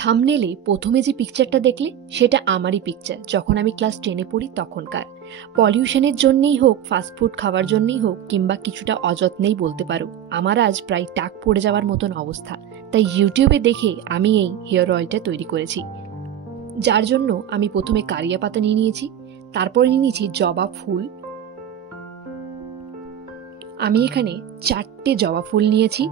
থাম্বনেলে প্রথমে যে পিকচারটা দেখলে সেটা আমারই পিকচার, যখন আমি ক্লাস 10-এ পড়ি তখনকার। পলিউশনের জন্যই হোক, ফাস্টফুড খাওয়ার জন্যই হোক, কিংবা কিছুটা অযত্নেই বলতে পারো, আমার আজ প্রায় টাক পড়ে যাওয়ার মতন অবস্থা। তাই ইউটিউবে দেখে আমি এই হেয়ার অয়েলটা তৈরি করেছি, যার জন্য আমি প্রথমে কারিয়া পাতা নিয়ে নিয়েছি, তারপরে নিয়ে নিয়েছি জবা ফুল। আমি এখানে 4টে জবা ফুল নিয়েছি,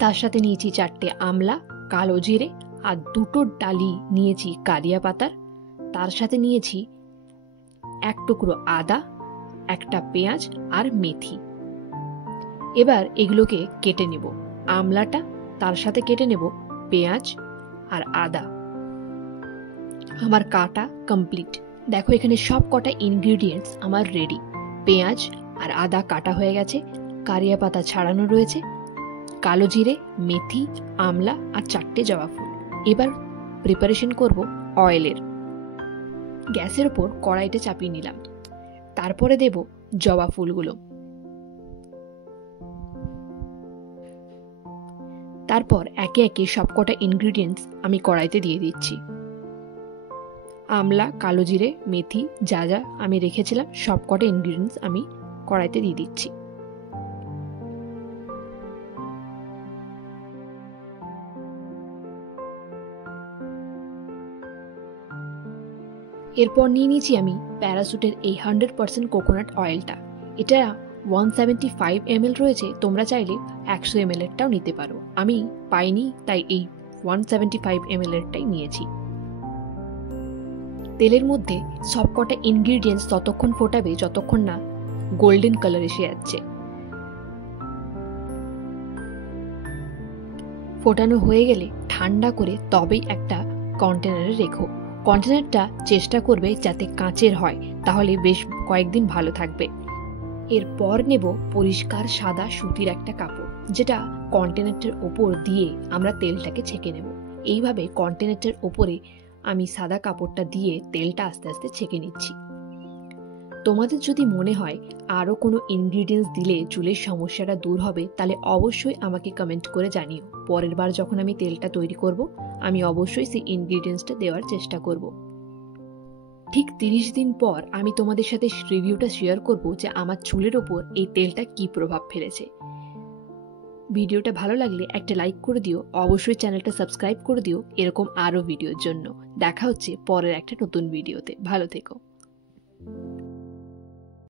তার সাথে নিয়েছি 4টে আমলা, কালো জিরে আর 2টো ডালি নিয়েছি কারিয়া পাতার, তার সাথে নিয়েছি 1 টুকরো আদা, 1টা পেঁয়াজ আর মেথি। এবার এগুলোকে কেটে নেব। আমলাটা তার সাথে কেটে নেব পেঁয়াজ আর আদা। আমার কাটা কমপ্লিট। দেখো এখানে সব কটা ইনগ্রিডিয়েন্টস আমার রেডি। পেঁয়াজ আর আদা কাটা হয়ে গেছে, কারিয়া পাতা ছাড়ানো রয়েছে, কালো জিরে, মেথি, আমলা আর 4টে জবা ফুল। এবার প্রিপারেশন করব অয়েলের। গ্যাসের ওপর কড়াইটা চাপিয়ে নিলাম, তারপরে দেব জবা ফুলগুলো, তারপর একে একে সবকটা ইনগ্রিডিয়েন্টস আমি কড়াইতে দিয়ে দিচ্ছি। আমলা, কালো জিরে, মেথি যা যা আমি রেখেছিলাম সবকটা ইনগ্রিডিয়েন্টস আমি কড়াইতে দিয়ে দিচ্ছি। এরপর নিয়ে নিয়েছি আমি প্যারাশুটের এই 100% কোকোনাট অয়েলটা। এটা 175 ml রয়েছে, তোমরা চাইলে 100 ml এরটাও নিতে পারো। আমি পাইনি তাই এই 175 ml এরটাই নিয়েছি। তেলের মধ্যে সবকটা ইনগ্রিডিয়েন্টস ততক্ষণ ফোটাবে যতক্ষণ না গোল্ডেন কালার এসে যাচ্ছে। ফোটানো হয়ে গেলে ঠান্ডা করে তবেই একটা কন্টেনারে রেখো। কন্টেনারটা চেষ্টা করবে যাতে কাঁচের হয়, তাহলে বেশ কয়েকদিন ভালো থাকবে। এরপর নেব পরিষ্কার সাদা সুতির একটা কাপড়, যেটা কন্টেনারটার ওপর দিয়ে আমরা তেলটাকে ছেঁকে নেব। এইভাবে কন্টেনারটার ওপরে আমি সাদা কাপড়টা দিয়ে তেলটা আস্তে আস্তে ছেঁকে নিচ্ছি। তোমাদের যদি মনে হয় আরও কোনো ইনগ্রিডিয়েন্টস দিলে চুলের সমস্যাটা দূর হবে, তাহলে অবশ্যই আমাকে কমেন্ট করে জানিও। পরের বার যখন আমি তেলটা তৈরি করব, আমি অবশ্যই সেই ইনগ্রিডিয়েন্টসটা দেওয়ার চেষ্টা করব। ঠিক 30 দিন পর আমি তোমাদের সাথে রিভিউটা শেয়ার করব যে আমার চুলের ওপর এই তেলটা কি প্রভাব ফেলেছে। ভিডিওটা ভালো লাগলে একটা লাইক করে দিও, অবশ্যই চ্যানেলটা সাবস্ক্রাইব করে দিও এরকম আরও ভিডিওর জন্য। দেখা হচ্ছে পরের একটা নতুন ভিডিওতে। ভালো থেকো।